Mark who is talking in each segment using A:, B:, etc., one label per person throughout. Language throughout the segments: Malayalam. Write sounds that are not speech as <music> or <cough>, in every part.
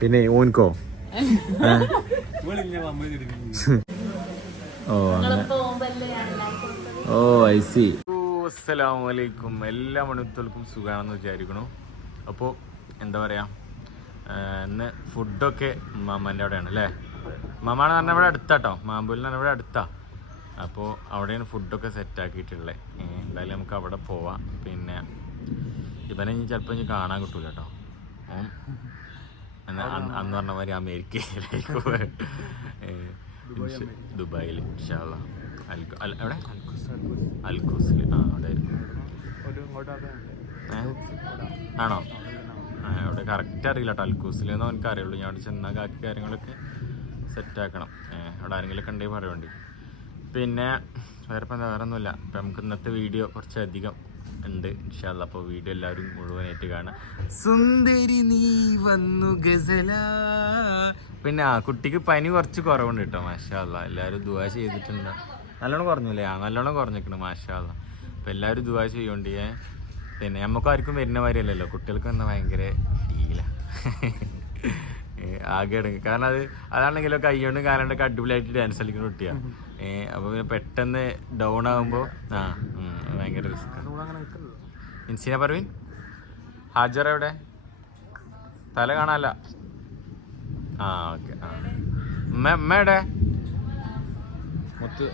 A: പിന്നെ ഓൻകോ <laughs> ഓ ഓ ഐ സി അസ്സലാമലൈക്കും എല്ലാ മണിത്തൽക്കും സുഖമാണെന്ന് വിചാരിക്കണു അപ്പോൾ എന്താ പറയുക ഇന്ന് ഫുഡൊക്കെ മാമാന്റെ അവിടെയാണ് അല്ലേ? മാമാണ് പറഞ്ഞാൽ ഇവിടെ അടുത്താട്ടോ. മാമ്പൂലിന് പറഞ്ഞാൽ ഇവിടെ അടുത്താ. അപ്പോൾ അവിടെയാണ് ഫുഡൊക്കെ സെറ്റ് ആക്കിയിട്ടുള്ളത് എന്തായാലും നമുക്ക് അവിടെ പോവാം. പിന്നെ ഇവനെ ഇനി ചിലപ്പോൾ ഇനി കാണാൻ കിട്ടൂല കേട്ടോ ഓൻ അന്ന് പറഞ്ഞ മാതിരി അമേരിക്കയിലേക്ക് ദുബായിൽ ഇൻഷാല്ല എവിടെ? ആ അവിടെ ആണോ അവിടെ കറക്റ്റ് അറിയില്ല കേട്ടോ അൽക്കൂസിൽ എന്ന് അവനക്ക് അറിയുള്ളൂ ഞാൻ അവിടെ ചെന്ന ബാക്കി കാര്യങ്ങളൊക്കെ സെറ്റ് ആക്കണം. അവിടെ ആരെങ്കിലും കണ്ടേ പറയുന്നുണ്ട് പിന്നെ വേറെ ഇപ്പം എന്താ വേറെ ഒന്നുമില്ല ഇപ്പം നമുക്ക് ഇന്നത്തെ വീഡിയോ കുറച്ചധികം ഉണ്ട് ഇൻഷാല്ല അപ്പോൾ വീഡിയോ എല്ലാവരും മുഴുവനായിട്ട് കാണാം. സുന്ദരി നീ വന്നു ഗസല. പിന്നെ ആ കുട്ടിക്ക് പനി കുറച്ച് കുറവുണ്ട് കേട്ടോ മാഷാല്ല എല്ലാവരും ദുവാ ചെയ്തിട്ടുണ്ട്. നല്ലോണം കുറഞ്ഞില്ലേ? ആ നല്ലോണം കുറഞ്ഞിരിക്കണം മാഷാല്ല അപ്പം എല്ലാവരും ദുവാ ചെയ്യോണ്ടിയേ പിന്നെ നമുക്ക് ആർക്കും വരുന്ന കാര്യമല്ലല്ലോ കുട്ടികൾക്ക് വന്ന ഭയങ്കര ആകെ ഇടങ്ങി. കാരണം അത് അതാണെങ്കിലോ കൈകൊണ്ട് കാലണ്ടൊക്കെ അടിപൊളിയായിട്ട് ഡാൻസ് കളിക്കുന്ന കുട്ടിയാണ് അപ്പോൾ പെട്ടെന്ന് ഡൗൺ ആകുമ്പോൾ ആ ഉം, ഭയങ്കര നിൽക്കുന്നത് ഇൻസിന പറവീൻ ഹാജർ എവിടെ? തല കാണാല്ല. ആ ഓക്കെ ആ. ഉമ്മ ഉമ്മ എവിടെ? മുത്ത്.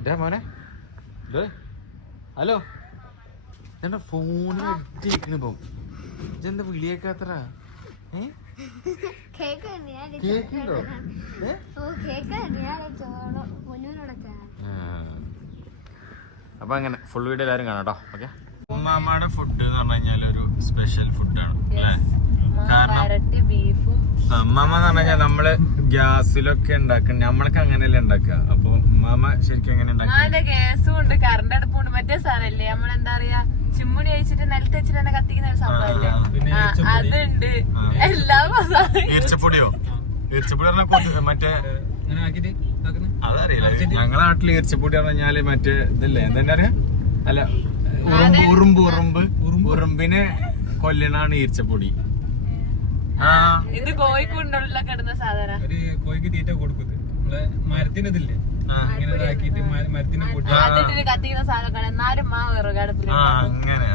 A: ഇതാ മോനെ. ഇത്. ഹലോ. എന്റെ ഫോണിൽ ഇട്ടിരിക്കണ ഇപ്പം? ഇതെന്താ വിളിയേക്കാത്ര കേക്കുണ്ടോ
B: കേക്കാ ഞാൻ
A: കേക്കുണ്ടോ ഏ
B: ഓ കേക്ക് ഞാൻ ചോളോ പൊന്നൂനോടൊക്കെ
A: ആ. അപ്പൊ അങ്ങനെ ഫുൾ വീഡിയോ എല്ലാരും കാണാം കേട്ടോ ഓക്കെ ഉമ്മാമ്മയുടെ ഫുഡ് എന്ന് പറഞ്ഞു കഴിഞ്ഞാൽ ഒരു സ്പെഷ്യൽ ഫുഡാണ് അല്ലേ? കാരണം ഉമ്മാമ്മ എന്ന് പറഞ്ഞു കഴിഞ്ഞാൽ നമ്മൾ ഗ്യാസിലൊക്കെ ഉണ്ടാക്കണം നമ്മളൊക്കെ അങ്ങനെയല്ലേ ഉണ്ടാക്കുക അപ്പൊ ഉമ്മാമ്മ ശരിക്കും എങ്ങനെ ഉണ്ടാക്കുക
C: ഗ്യാസും ഉണ്ട് കറണ്ട് അടുപ്പുണ്ട് മറ്റേ സാധനല്ലേ? നമ്മളെന്താ പറയാ ചിമ്മുണി അഴിച്ചിട്ട് നിലത്ത് വെച്ചിട്ട് തന്നെ കത്തിക്കുന്ന ഒരു സംഭവല്ലേ അതുണ്ട്. എല്ലാ സാധനവും
A: ഈർച്ചപ്പൊടിയോ? ഈർച്ചപ്പൊടി പറഞ്ഞാൽ കൂട്ടി മറ്റേ അതറിയില്ല. ഞങ്ങളെ നാട്ടിൽ ഈർച്ചപ്പൊടി പറഞ്ഞു കഴിഞ്ഞാൽ മറ്റേ ഇതല്ലേ? എന്താ പറയാ അല്ല ഉറുമ്പ് ഉറുമ്പ് ഉറുമ്പ്. ഉറുമ്പിനെ കൊല്ലണാണ് ഈർച്ചപ്പൊടി. ആ
C: ഇത് കോഴിക്കുണ്ടുള്ള കിടന്ന സാധനം.
D: ഒരു കോഴിക്ക് തീറ്റ കൊടുക്കുന്നത് നമ്മളെ മരത്തിന് ഇതില്ലേ
A: ആ.
D: ഇങ്ങനെ ഇതാക്കിയിട്ട് മ- മരത്തിന് പൊട്ടി
C: അതിട്ടിട്ട് കത്തിക്കുന്ന സാധനമൊക്കെ എന്നാലും മാ വിറകടുപ്പിൽ
A: ആ അങ്ങനെ.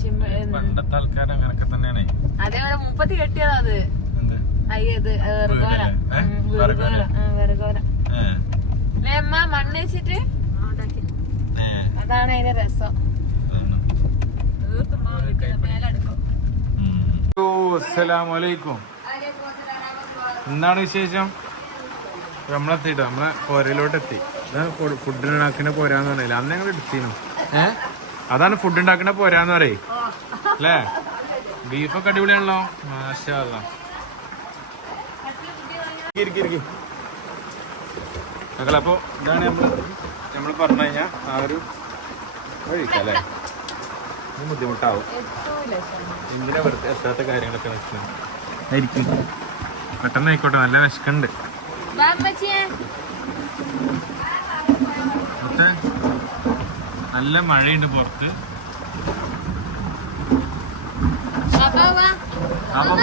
C: ചിമ്മ
A: പണ്ടത്തെ ആൾക്കാർ അങ്ങനൊക്കെ തന്നെയാണേ.
C: അതേപോലെ മുപ്പത്തി കെട്ടിയതാ അത്. അയ്യത് വെറുകോല വെറുകോല വെറുകോല അമ്മ അതാണ് അതിന്റെ രസം.
A: അസ്സലാമലൈക്കും. എന്താണ് വിശേഷം? നമ്മളെത്തിട്ടോ നമ്മളെ പോരയിലോട്ട് എത്തി ഫുഡ് ഉണ്ടാക്കുന്ന പോരാന്ന് പറഞ്ഞില്ല? അന്ന് ഞങ്ങൾ എടുത്തിരുന്നു. ഏ? അതാണ് ഫുഡ് ഉണ്ടാക്കുന്ന പോരാന്ന് പറയേ. അല്ലേ? ബീഫൊക്കെ അടിപൊളിയാണല്ലോ? മാഷാ ഇരിക്ക്. ഇതാണ് നമ്മൾ നമ്മൾ പറഞ്ഞു കഴിഞ്ഞാൽ ആ ഒരു വഴിക്കല്ലേ ബുദ്ധിമുട്ടാവും. എന്തിനാ വെറുതെ എത്താത്ത കാര്യങ്ങളൊക്കെ വെച്ചു ആയിരിക്കും. പെട്ടെന്ന് ആയിക്കോട്ടെ നല്ല വിശക്കുണ്ട്. നല്ല മഴയുണ്ട് പുറത്ത്. അപ്പൊ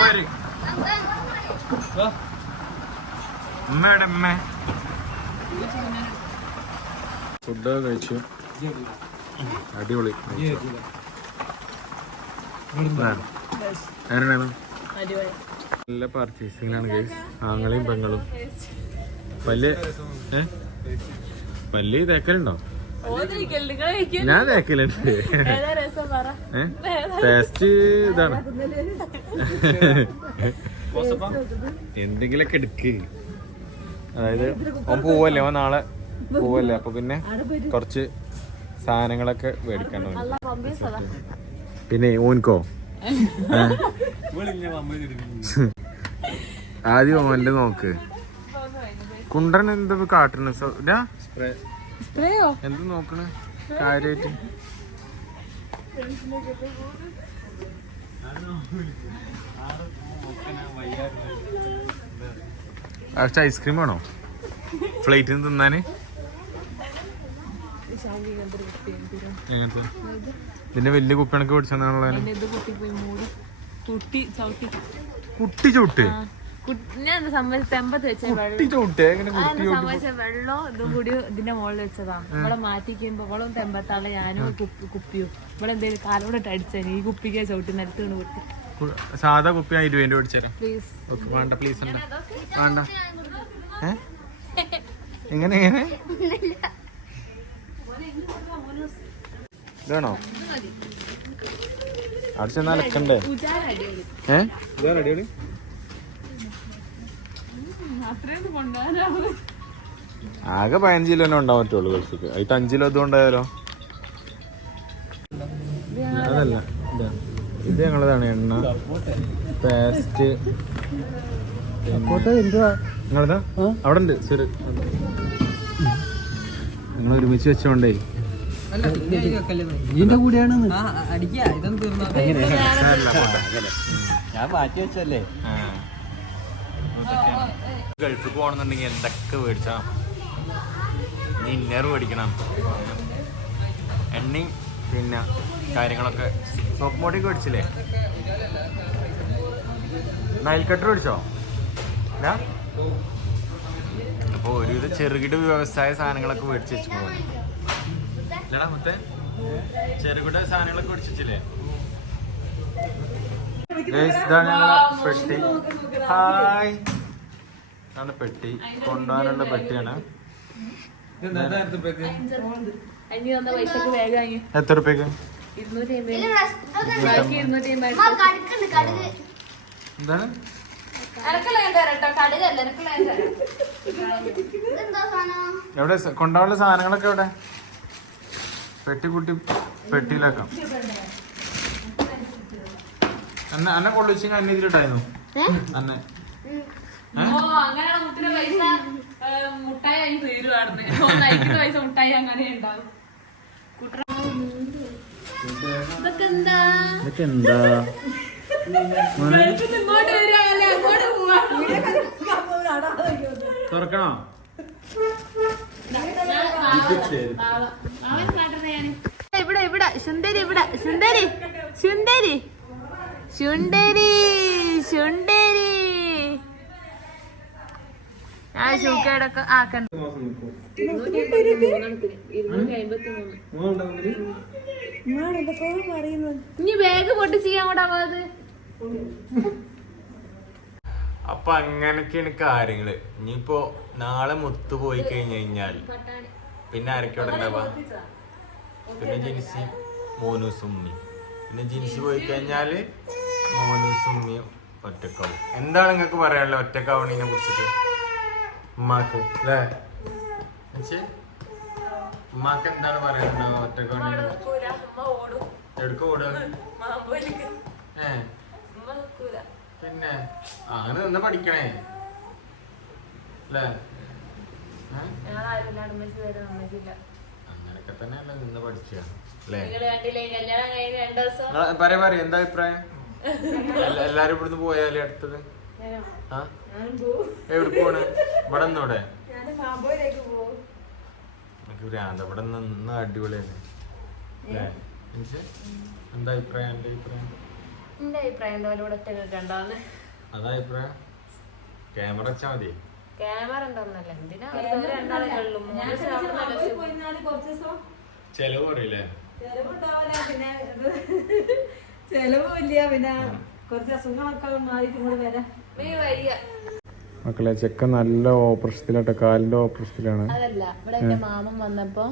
A: ഫുഡ് കഴിച്ചു അടിപൊളി ആരാണ്? നല്ല പർച്ചേസിങ്ങിലാണ് ഗൈസ് ആങ്ങളെയും പെങ്ങളും. പല്ല് പല്ല് തേക്കലുണ്ടോ? ഞാൻ തേക്കലുണ്ട്. ടേസ്റ്റ് ഇതാണ്. <laughs> എന്തെങ്കിലൊക്കെ എടുക്ക്. അതായത് ഓൻ പോവല്ലേ ഓൻ നാളെ പോവല്ലേ? അപ്പൊ പിന്നെ കുറച്ച് സാധനങ്ങളൊക്കെ മേടിക്കണം പിന്നെ ഓൻകോ? <laughs> <laughs> ആദ്യം ഓന്റെ നോക്ക്. കുണ്ടൻ എന്താ കാട്ടണ?
C: സ്പ്രേയോ?
A: എന്ത് നോക്കണ്? കാര്യായിട്ട്. കുറച്ച് ഐസ്ക്രീം വേണോ? ഫ്ലൈറ്റിൽ നിന്ന് തിന്നാന്? എങ്ങനത്തെ? ഇതിന്റെ വലിയ കുപ്പിണക്ക് പിടിച്ചെന്നാണല്ലോ
C: കുട്ടി ചവിട്ടി.
A: കുട്ടി ചവിട്ട്?
C: ആ, കുട്ടി- ഞാൻ എന്താ സംബന്ധിച്ച് തെമ്പത്ത് വെച്ച വെള്ളം.
A: കുട്ടി ചവിട്ട്? എങ്ങനെ
C: ആ, എന്താ ഇതും കൂടി ഇതിന്റെ മുകളിൽ വെച്ചതാ. ഇവിടെ മാറ്റിക്കുമ്പോ ഇവളും തെമ്പത്താളെ ഞാനും കുപ്പി കുപ്പിയും. ഇവിടെ എന്തെങ്കിലും കാലോടെ അടിച്ചു ഈ കുപ്പിക്ക് ചവിട്ടി നിരത്തുകൊണ്ട് പൊട്ടി
A: സാധാ കുപ്പി ഞാൻ ഇരുപതിന്റെ
C: പ്ലീസ്
A: ഓക്കെ വേണ്ട പ്ലീസ് ഉണ്ട്. വേണ്ട. ഏ? എങ്ങനെ എങ്ങനെ? ഇതാണോ? അവിടെ ചെന്നാ അലക്കണ്ടേ? ഏ? ഇതാണ് അടിപൊളി ആകെ പതിനഞ്ച് കിലോ തന്നെ ഉണ്ടാവാൻ പറ്റുള്ളൂ ഗൾഫിക്ക്. അതിൽ അഞ്ച് കിലോ ഇത് ഇത് ഞങ്ങളതാണ് എണ്ണ പേസ്റ്റ് നിങ്ങളതാ അവിടെ ഉണ്ട് ശരി നിങ്ങൾ ഒരുമിച്ച് വെച്ചോണ്ടേ.
E: ഇതിന്റെ കൂടെയാണ് ഞാൻ മാറ്റി വെച്ചല്ലേ
A: ഗൾഫിൽ പോകണമെന്നുണ്ടെങ്കിൽ എന്തൊക്കെ മേടിച്ചാ? നീ ഇന്നർ മേടിക്കണം. എണ്ണയും പിന്നെ കാര്യങ്ങളൊക്കെ. സോപ്പ് മോട്ടിക്ക് മേടിച്ചില്ലേ? നൈൽ കട്ടർ മേടിച്ചോ അപ്പോൾ ഒരുവിധ ചെറുകിട വ്യവസായ സാധനങ്ങളൊക്കെ മേടിച്ച് വെച്ചു പോകും ഇല്ലടാ ചെറുകിട സാധനങ്ങളൊക്കെ മേടിച്ചില്ലേ പെട്ടി. കൊണ്ടുപോകാനുള്ള പെട്ടിയാണ്. എത്ര റുപ്യക്ക് എന്താണ്? എവിടെ കൊണ്ടുപോകാനുള്ള സാധനങ്ങളൊക്കെ എവിടെ? പെട്ടി കൂട്ടി പെട്ടിയിലാക്കാം. അന്നെ അന്നെ കൊള്ളിച്ചിങ് അന്നെ ഇതിലിട്ടായിരുന്നു. അന്നെ.
C: ഓ അങ്ങനെയാണ് മുട്ടായി തീരുവാണ് നയിക്കുന്ന പൈസ മുട്ടായി അങ്ങനെ ഉണ്ടാവും. ഇതൊക്കെ എന്താ
A: തുറക്കണോ?
C: ഇവിടെ ഇവിടെ. സുന്ദരി ഇവിടെ. സുന്ദരി. സുന്ദരി. സുന്ദരി. സുന്ദരി. ആക്കണ്ട. ബാഗ്
A: അപ്പൊ അങ്ങനൊക്കെയാണ് കാര്യങ്ങൾ. ഇനിയിപ്പോ നാളെ മുത്തു പോയി കഴിഞ്ഞു കഴിഞ്ഞാൽ പിന്നെ ആരൊക്കെ ഉണ്ടാവാ? പിന്നെ ജിൻസി മോനൂസും ഉമ്മി പിന്നെ ജിൻസി പോയി കഴിഞ്ഞാൽ മോനു ഉമ്മിയും ഒറ്റക്കാവും എന്താണ് നിങ്ങൾക്ക് പറയാനുള്ളത് ഒറ്റക്കാവണിനെ കുറിച്ചിട്ട്? ഉമ്മാക്ക് അല്ലേ? ഉമ്മാക്ക് എന്താണ് പറയുന്നത് ഒറ്റയ്ക്ക് എടുക്ക ഓടുക ഏ? പിന്നെ? അങ്ങനെ നിന്ന് പഠിക്കണേ. അല്ലേ? അങ്ങനൊക്കെ തന്നെയല്ലേ നിന്ന് പഠിച്ച. അല്ലേ?
C: കണ്ടില്ലേ കല്യാണം കഴിഞ്ഞ് രണ്ടു ദിവസം.
A: നിങ്ങൾ പറയാ പറയാ എന്താ അഭിപ്രായം? <laughs> എല്ലാ- എല്ലാരും ഇവിടുന്ന് പോയാലേ അടുത്തത്? ആ? എവിടെ പോണ്? ഇവിടെ നിന്നൂടെ എനിക്ക് ഭ്രാന്ത് ഇവിടെ നിന്ന് അടിപൊളിയല്ലേ? എനിക്ക് എന്താ അഭിപ്രായം? എന്റെ അഭിപ്രായം?
C: എന്റെ അഭിപ്രായം എന്താ? ഇവിടെ ഒറ്റ കണ്ടാന്ന്.
A: അതാ അഭിപ്രായം. ക്യാമറ വെച്ചാ മതി.
C: ക്യാമറ ഉണ്ടോന്നല്ല. എന്തിനാ.
A: ചെലവ് പറയില്ലേ
F: ചെലവില്ല പിന്നെ <laughs> കുറച്ച് അസുഖങ്ങളൊക്കെ മാറിയിട്ട് കൂടെ വരാം.
C: വയ്യ.
A: മക്കളെ ചെക്കൻ നല്ല ഓപ്പറേഷത്തിലാട്ടോ കാലിന്റെ ഓപ്പറേഷത്തിലാണ്
C: അതല്ല ഇവിടെ എന്റെ മാമൻ വന്നപ്പോ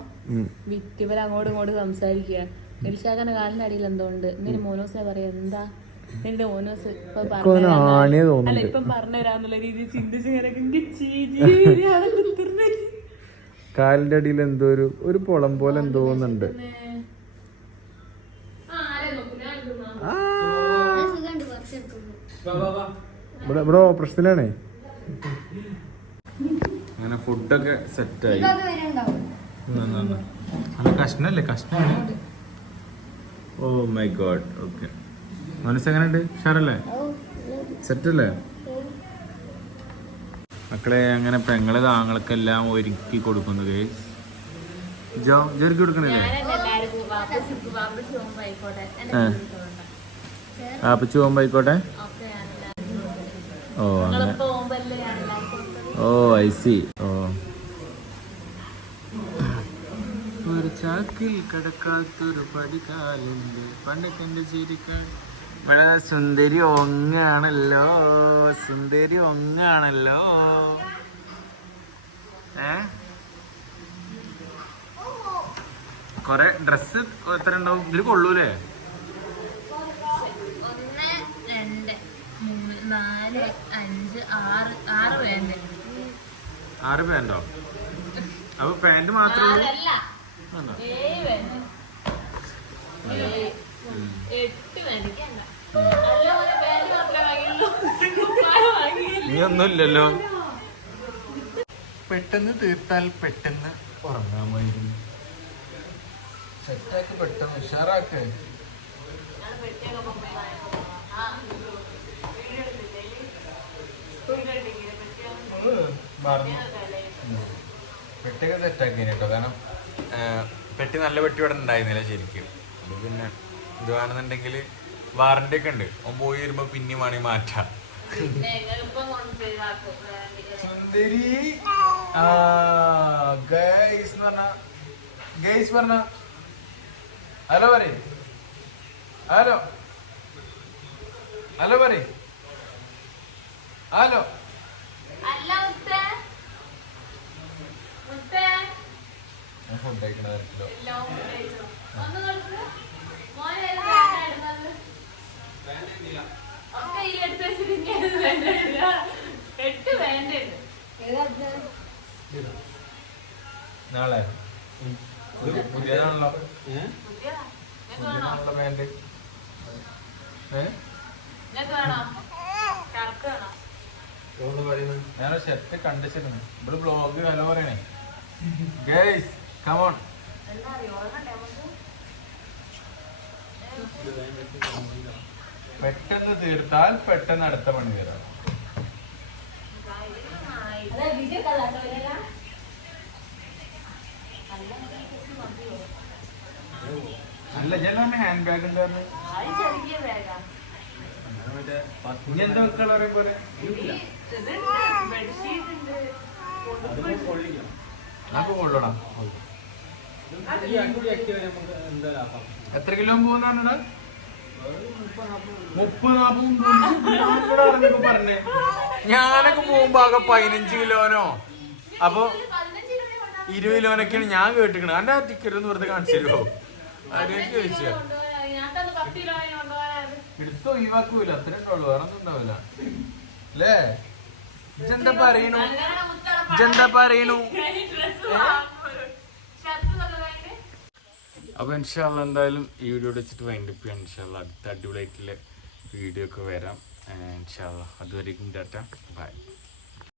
C: വിറ്റിവർ അങ്ങോട്ടും ഇങ്ങോട്ടും സംസാരിക്കുക എൽഷാഖാന്റെ കാലിന്റെ അടിയിൽ എന്തോ ഉണ്ട്. ഇങ്ങനെ മോനോസിനെ പറയാ എന്താ? എന്റെ മോനോസ് ഇപ്പൊ
A: അവന് ആണിയെ
C: അല്ല ഇപ്പം പറഞ്ഞുതരാന്നുള്ള രീതിയിൽ ചിന്തിച്ച് കിടക്കും എനിക്ക് ചിരി വരികയാണ് കുത്തിരുന്ന്.
A: കാലിന്റെ അടിയിൽ എന്തോ ഒരു ഒരു പൊളം പോലെ എന്തോ ഒന്നുണ്ട്. ഇവിടെ ഇവിടെ ഓപ്പറേഷത്തിലാണേ അങ്ങനെ ഫുഡൊക്കെ സെറ്റായി. നല്ല കഷ്ണല്ലേ കഷ്ണമാണ് ഓ മൈ ഗോഡ് ഓക്കെ. മനസ്സ് എങ്ങനെയുണ്ട്? ഉഷാറല്ലേ? സെറ്റല്ലേ? മക്കളെ അങ്ങനെ പെങ്ങൾ താങ്കൾക്കെല്ലാം ഒരുക്കി കൊടുക്കുന്നു ഗേസ് ജോ ജോലിക്ക് കൊടുക്കണില്ലേ?
C: വാപ്പസ് പോകുമ്പോ ആയിക്കോട്ടെ. ഓ
A: ആ. Oh I see oh. ഒരു ചാക്കിൽ കിടക്കാത്തൊരു പടികാലുണ്ട്. പണ്ടൊക്കെ ചിരിക്കാൻ. ഇവിടെ സുന്ദരി ഒങ്ങാണല്ലോ. സുന്ദരി ഒങ്ങാണല്ലോ. ഏ? കൊറേ ഡ്രസ് എത്ര ഉണ്ടാവും? ഇതിൽ കൊള്ളൂലേ?
C: ഒന്ന് രണ്ട് മൂന്ന് നാല് അഞ്ച് ആറ് ആറ് വേണ്ടേ?
A: ആറ് പാന്റോ അപ്പൊ പാന്റ് മാത്രമേ ഉള്ളൂ. നീ ഒന്നുമില്ലല്ലോ. പെട്ടെന്ന് തീർത്താൽ പെട്ടെന്ന് ഉറങ്ങാമായിരുന്നു. സെറ്റാക്കി പെട്ടെന്ന് ഉഷാറാക്ക്.
C: പെട്ടിയൊക്കെ പെട്ടിയൊക്കെ
A: പെട്ടിയൊക്കെ കേട്ടോ. കാരണം പെട്ടി നല്ല പെട്ടി ഇവിടെ ഉണ്ടായിരുന്നില്ല ശരിക്കും. അത് പിന്നെ ഇത് വേണമെന്നുണ്ടെങ്കിൽ വാറണ്ടി ഒക്കെ ഉണ്ട്. ഓൻ പോയി വരുമ്പോ പിന്നെയും വേണമെങ്കിൽ മാറ്റാം. സുന്ദരി. ഗൈസ് പറഞ്ഞ ഗൈസ് പറഞ്ഞ ഹലോ പറ ഹലോ. ഹലോ പറ ഹലോ.
C: അല്ല മുത്തേ മുത്തേ
A: ഞാൻ ഫുഡ് കഴിക്കണ തരത്തിലോ
C: എല്ലാം കഴിച്ചോ. ഒന്ന് കൊടുക്ക്. മോനെ ഏത് പാന്റാ ഇടുന്നത്? ഒക്കെ ഈ എടുത്ത് വെച്ചിട്ട് ഇനി ഏത് പാന്റാ ഇടുക? എട്ട് പാന്റ് ചെത്ത്
A: നാളെ? പുതിയതാണല്ലോ? പുതിയതാണല്ലോ ഏഹ്? ഞാൻ ഷർട്ട് കണ്ടിച്ചിരുന്നു. ഇവിടെ ബ്ലോഗ് വില പറയണേ. ഗൈസ് കമോൺ പെട്ടെന്ന് തീർത്താൽ പെട്ടെന്ന് അടുത്ത പണി
F: കലാകാരല്ല
A: അല്ല ഞാൻ ഹാൻഡ് ബാഗ് ഉണ്ടായിരുന്നു
C: അത്
A: കളർ പോലെ.
C: അപ്പൊ
A: കൊള്ളടാ കൊള്ളണം. എത്ര കിലോ പോകുന്ന മുപ്പത് നാപ്പത് പറഞ്ഞേ. ഞാനൊക്കെ പോകുമ്പോ ആകെ പതിനഞ്ച് കിലോനോ? അപ്പൊ ഇരുപത് കിലോനൊക്കെയാണ് ഞാൻ കേട്ടിക്കണത് എന്റെ ആ ടിക്കറ്റ് ഒന്ന് വെറുതെ കാണിച്ചു തരുമോ അതിനൊക്കെ ചോദിച്ചാ എടുത്ത് ഒഴിവാക്കൂല. അത്രേ ഉള്ളൂ. വേറെ ഒന്നും ഉണ്ടാവില്ല. അല്ലേ? ഇജെന്താ പറയണു? ഇജെന്താ പറയണു? അപ്പൊ ഇൻഷാല്ല എന്തായാലും ഈ വീഡിയോ വെച്ചിട്ട് വൈൻഡപ്പ് ചെയ്യാം. ഇൻഷാല്ല അടുത്ത അടിപൊളിയായിട്ടുള്ള വീഡിയോ ഒക്കെ വരാം. ഇൻഷാല്ല അതുവരേക്കും ഡാറ്റ ബൈ